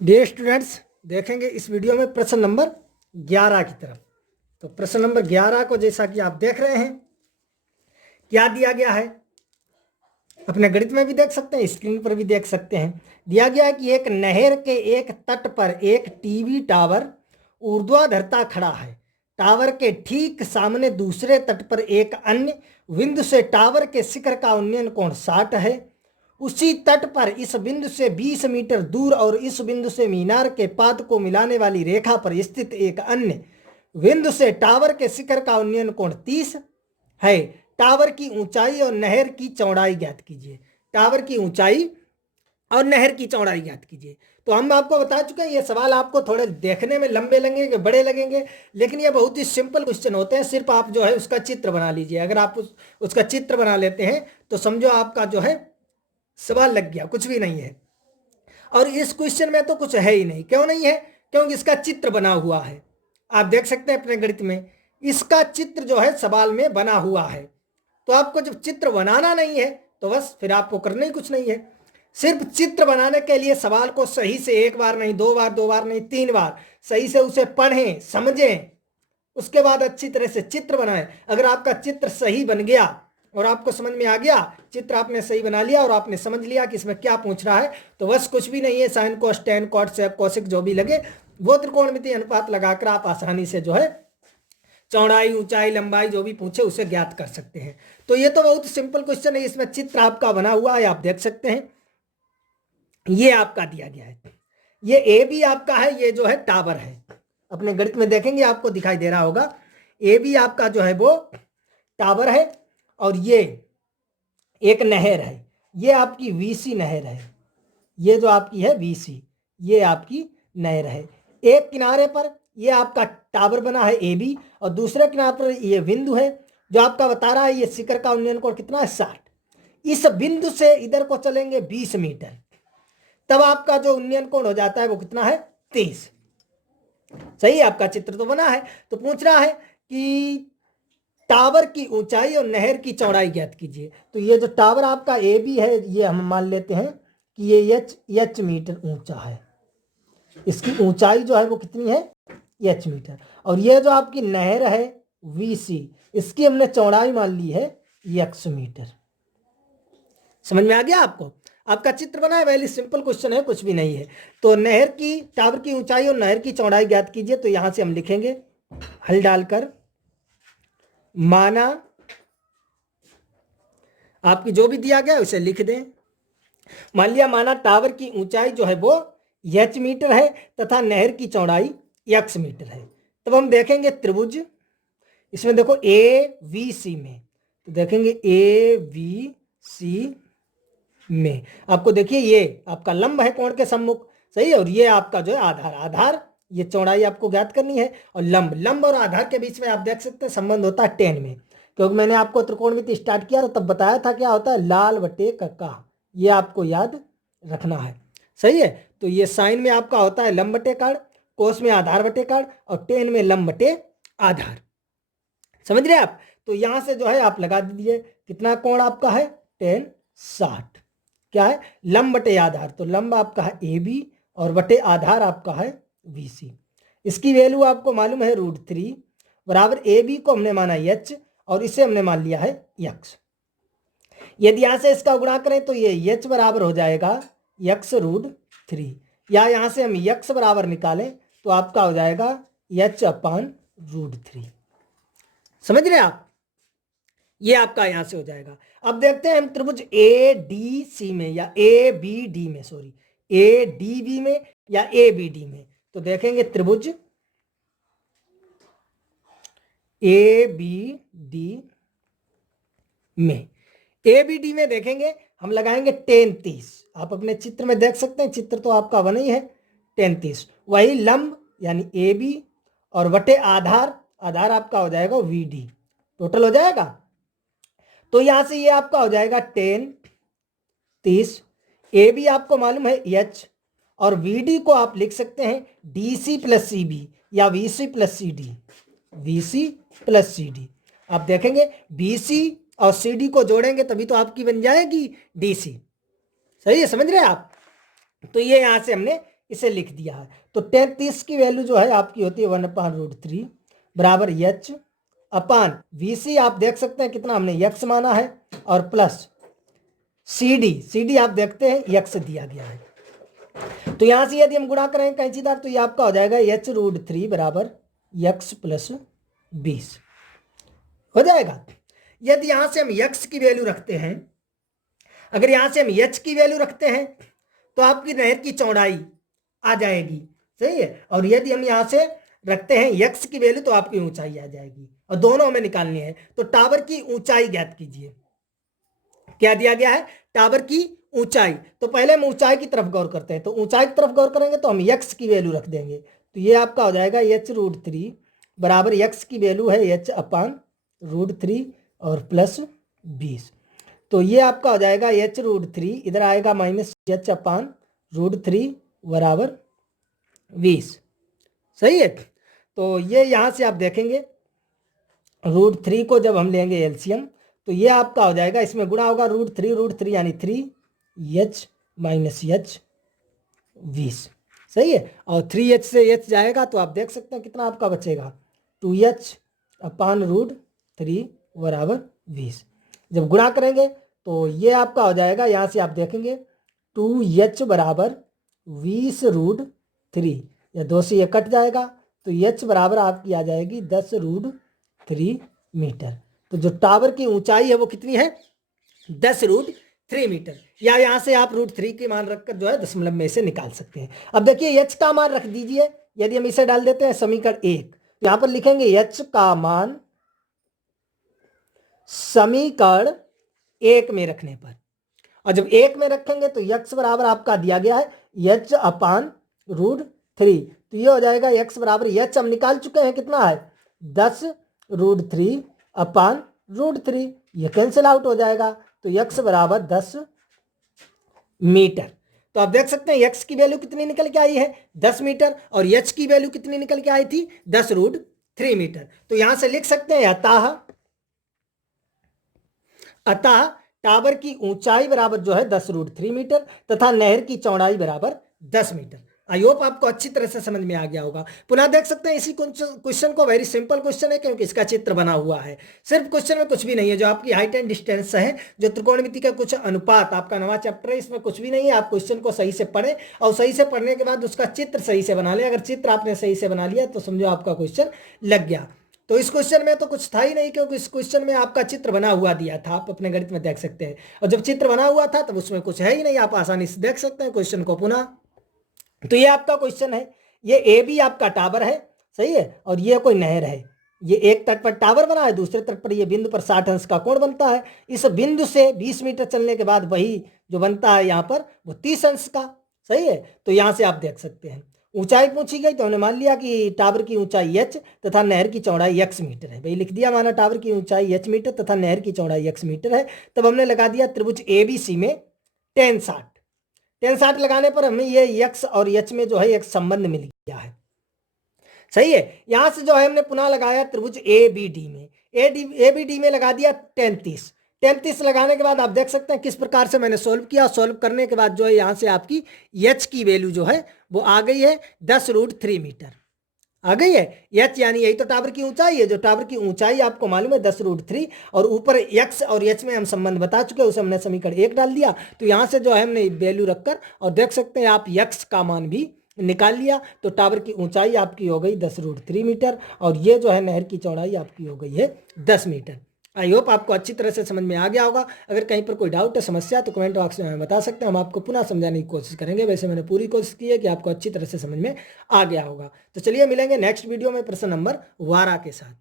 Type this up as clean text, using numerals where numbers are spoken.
Dear students, देखेंगे इस video में प्रश्न नंबर 11 की तरफ। तो प्रश्न नंबर 11 को जैसा कि आप देख रहे हैं, क्या दिया गया है, अपने गणित में भी देख सकते हैं, स्क्रीन पर भी देख सकते हैं। दिया गया है कि एक नहर के एक तट पर एक टीवी टावर ऊर्ध्वाधरता खड़ा है। टावर के ठीक सामने दूसरे तट पर एक अन्य बिंदु से टावर के शिखर का उन्नयन कोण 60 है। उसी तट पर इस बिंदु से 20 मीटर दूर और इस बिंदु से मीनार के पाद को मिलाने वाली रेखा पर स्थित एक अन्य बिंदु से टावर के शिखर का उन्नयन कोण 30 है। टावर की ऊंचाई और नहर की चौड़ाई ज्ञात कीजिए। टावर की ऊंचाई और नहर की चौड़ाई ज्ञात कीजिए। तो हम आपको बता चुके हैं, ये सवाल आपको थोड़े देखने में लंबे लगेंगे, बड़े लगेंगे, लेकिन ये बहुत ही सिंपल क्वेश्चन होते हैं। सिर्फ आप जो है उसका चित्र बना लीजिए। अगर आप उसका चित्र बना लेते हैं तो समझो आपका जो है सवाल लग गया, कुछ भी नहीं है। और इस क्वेश्चन में तो कुछ है ही नहीं। क्यों नहीं है? क्योंकि इसका चित्र बना हुआ है। आप देख सकते हैं अपने गणित में इसका चित्र जो है सवाल में बना हुआ है। तो आपको जब चित्र बनाना नहीं है तो बस फिर आपको करना ही कुछ नहीं है। सिर्फ चित्र बनाने के लिए सवाल को सही से एक बार नहीं, दो बार नहीं, 3 बार सही से उसे पढ़ें, समझें, उसके बाद अच्छी तरह से चित्र बनाएं। अगर आपका चित्र सही बन गया और आपको समझ में आ गया, चित्र आपने सही बना लिया और आपने समझ लिया कि इसमें क्या पूछ रहा है, तो बस कुछ भी नहीं है। Sine cos tan cot sec cosec जो भी लगे वो त्रिकोणमितीय अनुपात लगाकर आप आसानी से जो है चौड़ाई, ऊंचाई, लंबाई जो भी पूछे उसे ज्ञात कर सकते हैं। तो ये तो बहुत सिंपल क्वेश्चन है। इसमें चित्र आपका बना हुआ है, आप देख सकते हैं। ये आपका दिया गया है, ये ए बी आपका है, ये जो है टावर है। अपने गणित में देखेंगे आपको दिखाई दे रहा होगा, ए बी आपका जो है वो टावर है और ये एक नहर है। ये आपकी वीसी नहर है। ये जो आपकी है वीसी, ये आपकी नहर है। एक किनारे पर ये आपका टावर बना है ए बी और दूसरे किनारे पर ये बिंदु है जो आपका बता रहा है ये शिखर का उन्नयन कोण कितना है 60। इस बिंदु से इधर को चलेंगे 20 मीटर, तब आपका जो उन्नयन कोण हो जाता है वो कितना है 30। सही है, आपका चित्र तो बना है। तो पूछ रहा है कि टावर की ऊंचाई और नहर की चौड़ाई ज्ञात कीजिए। तो ये जो टावर आपका ए बी है, ये हम मान लेते हैं कि ये एच मीटर ऊंचा है। इसकी ऊंचाई जो है वो कितनी है एच मीटर। और ये जो आपकी नहर है वी सी, इसकी हमने चौड़ाई मान ली है एक्स मीटर। समझ में आ गया आपको? आपका चित्र बना है, वेरी सिंपल क्वेश्चन है, कुछ भी नहीं है। तो नहर की, टावर की ऊंचाई और नहर की चौड़ाई ज्ञात कीजिए। तो यहां से हम लिखेंगे हल डालकर, माना आपकी जो भी दिया गया उसे लिख दें। मान लिया, माना टावर की ऊंचाई जो है वो एच मीटर है तथा नहर की चौड़ाई एक्स मीटर है। तब हम देखेंगे त्रिभुज, इसमें देखो ए वी सी में, तो देखेंगे ए वी सी में आपको देखिए ये आपका लंब है कोण के सम्मुख, सही है। और ये आपका जो है आधार, आधार ये चौड़ाई आपको ज्ञात करनी है। और लंब, लंब और आधार के बीच में आप देख सकते हैं संबंध होता है टेन में। क्योंकि मैंने आपको त्रिकोणमिति स्टार्ट किया तो तब बताया था क्या होता है लाल बटे कक्का, ये आपको याद रखना है। सही है। तो ये साइन में आपका होता है लंब बटे कर्ण, कोस में आधार बटे कर्ण और टेन में लंब बटे आधार। समझ रहे आप? तो यहां से जो है आप लगा दीजिए कितना कोण आपका है टेन 60। क्या है लंब बटे आधार, तो लंब आपका है ए बी और बटे आधार आपका है वी सी। इसकी वैल्यू आपको मालूम है √3 बराबर ए बी को हमने माना एच और इसे हमने मान लिया है यक्स। यदि यहां से इसका गुणा करें तो ये एच बराबर हो जाएगा x√3, या यहां से हम यक्स बराबर निकालें तो आपका हो जाएगा h/√3। समझ रहे आप? ये आपका यहां से हो जाएगा। अब देखते हैं हम त्रिभुज ए डी सी में या ए बी डी में, सॉरी ए डी बी में या ए बी डी में। तो देखेंगे त्रिभुज ए बी डी में, ए बी डी में देखेंगे हम लगाएंगे टेन 30। आप अपने चित्र में देख सकते हैं, चित्र तो आपका बना ही है टेन 30। वही लंब यानी ए बी और बटे आधार, आधार आपका हो जाएगा वी डी, टोटल हो जाएगा। तो यहां से ये आपका हो जाएगा टेन 30। ए बी आपको मालूम है एच और वी डी को आप लिख सकते हैं D C plus C B या V C plus C D, V C plus C D. आप देखेंगे बी सी और सी डी को जोड़ेंगे तभी तो आपकी बन जाएगी डी सी। सही है, समझ रहे हैं आप? तो ये यहां से हमने इसे लिख दिया है। तो 33 की वैल्यू जो है आपकी होती है 1/√3 बराबर एच अपान वीसी, आप देख सकते हैं कितना हमने यक्स माना है, और प्लस सी डी आप देखते हैं यक्स दिया गया है। तो यहां से यदि हम गुणा करेंगे कैंचीदार तो ये आपका हो जाएगा h√3 बराबर यक्स प्लस 20 हो जाएगा। यदि यहां से हम यक्स की वैल्यू रखते हैं, अगर यहां से हम एच की वैल्यू रखते हैं तो आपकी नहर की चौड़ाई आ जाएगी, सही है। और यदि हम यहां से रखते हैं यक्स की वैल्यू तो आपकी ऊंचाई आ जाएगी, और दोनों हमें निकालनी है। तो टावर की ऊंचाई ज्ञात कीजिए। क्या दिया गया है? टावर की ऊंचाई। तो पहले हम ऊंचाई की तरफ गौर करते हैं। तो ऊंचाई की तरफ गौर करेंगे तो हम यक्स की वैल्यू रख देंगे। तो ये आपका हो जाएगा h√3 बराबर यक्स की वैल्यू है h/√3 और प्लस 20। तो ये आपका हो जाएगा h√3, इधर आएगा माइनस h/√3 बराबर 20, सही है। तो ये यहाँ से आप देखेंगे √3 को जब हम लेंगे एलसीएम तो ये आपका हो जाएगा, इसमें गुणा होगा √3 यानी 3h माइनस h 20, सही है। और 3h से h जाएगा तो आप देख सकते हैं कितना आपका बचेगा 2h/√3 बराबर 20। जब गुणा करेंगे तो ये आपका हो जाएगा, यहाँ से आप देखेंगे 2h बराबर 20√3, या 2 से ये कट जाएगा तो h बराबर आपकी आ जाएगी 10√3 मीटर। तो जो टावर की ऊंचाई है वो कितनी है? 10√3 मीटर, या यहाँ से आप √3 के मान रखकर जो है दशमलव में से निकाल सकते हैं। अब देखिए h का मान रख दीजिए। यदि हम इसे डाल देते हैं समीकरण 1, तो यहाँ पर लिखेंगे h का मान समीकरण 1 में रखने पर, और जब 1 में रखेंगे तो x बराबर आपका दिया गया है h/√3। तो ये हो जाएगा x बराबर, h हम निकाल चुके हैं कितना है 10√3/√3, ये कैंसिल आउट हो जाएगा। तो x बराबर 10 मीटर। तो आप देख सकते हैं x की वैल्यू कितनी निकल के आई है 10 मीटर, और h की वैल्यू कितनी निकल के आई थी 10√3 मीटर। तो यहां से लिख सकते हैं अतः टावर की ऊंचाई बराबर जो है 10√3 मीटर तथा नहर की चौड़ाई बराबर 10 मीटर। आई होप आपको अच्छी तरह से समझ में आ गया होगा। पुनः देख सकते हैं इसी क्वेश्चन को, वेरी सिंपल क्वेश्चन है क्योंकि इसका चित्र बना हुआ है। सिर्फ क्वेश्चन में कुछ भी नहीं है, जो आपकी हाइट एंड डिस्टेंस है, जो त्रिकोणमिति का कुछ अनुपात आपका नवा चैप्टर है, इसमें कुछ भी नहीं है। आप क्वेश्चन को सही से पढ़ें और सही से पढ़ने के बाद उसका चित्र सही से बना लें। अगर चित्र आपने सही से बना लिया तो समझो आपका क्वेश्चन लग गया। तो इस क्वेश्चन में तो कुछ था ही नहीं, क्योंकि इस क्वेश्चन में आपका चित्र बना हुआ दिया था, आप अपने गणित में देख सकते हैं। और जब चित्र बना हुआ था तब उसमें कुछ है ही नहीं, आप आसानी से देख सकते हैं क्वेश्चन को पुनः। तो ये आपका क्वेश्चन है, ये ए बी आपका टावर है, सही है, और ये कोई नहर है। ये एक तट पर टावर बना है, दूसरे तट पर ये बिंदु पर 60 अंश का कोण बनता है। इस बिंदु से 20 मीटर चलने के बाद वही जो बनता है यहाँ पर वो 30 अंश का, सही है। तो यहाँ से आप देख सकते हैं ऊंचाई पूछी गई तो हमने मान लिया कि टावर की ऊंचाई h तथा नहर की चौड़ाई x मीटर है। भाई लिख दिया, माना टावर की ऊंचाई h मीटर तथा नहर की चौड़ाई x मीटर है। तब हमने लगा दिया त्रिभुज ABC में tan 60 लगाने पर हमें ये x और h में जो है एक संबंध मिल गया है, सही है। यहां से जो है हमने पुनः लगाया त्रिभुज ABD में, ABD में लगा दिया 33 लगाने के बाद आप देख सकते हैं किस प्रकार से मैंने सोल्व किया। सोल्व करने के बाद जो है यहाँ से आपकी h की वैल्यू जो है वो आ गई है 10√3 मीटर आ गई है। h यानी यही तो टावर की ऊंचाई है, जो टावर की ऊंचाई आपको मालूम है 10√3, और ऊपर x और h में हम संबंध बता चुके हैं, उसे हमने समीकरण 1 डाल दिया। तो यहाँ से जो है हमने वैल्यू रखकर और देख सकते हैं आप x का मान भी निकाल लिया। तो टावर की ऊंचाई आपकी हो गई 10√3 मीटर, और ये जो है नहर की चौड़ाई आपकी हो गई है 10 मीटर। आई होप आपको अच्छी तरह से समझ में आ गया होगा। अगर कहीं पर कोई डाउट है, समस्या, तो कमेंट बॉक्स में बता सकते हैं, हम आपको पुनः समझाने की कोशिश करेंगे। वैसे मैंने पूरी कोशिश की है कि आपको अच्छी तरह से समझ में आ गया होगा। तो चलिए मिलेंगे नेक्स्ट वीडियो में प्रश्न नंबर 12 के साथ।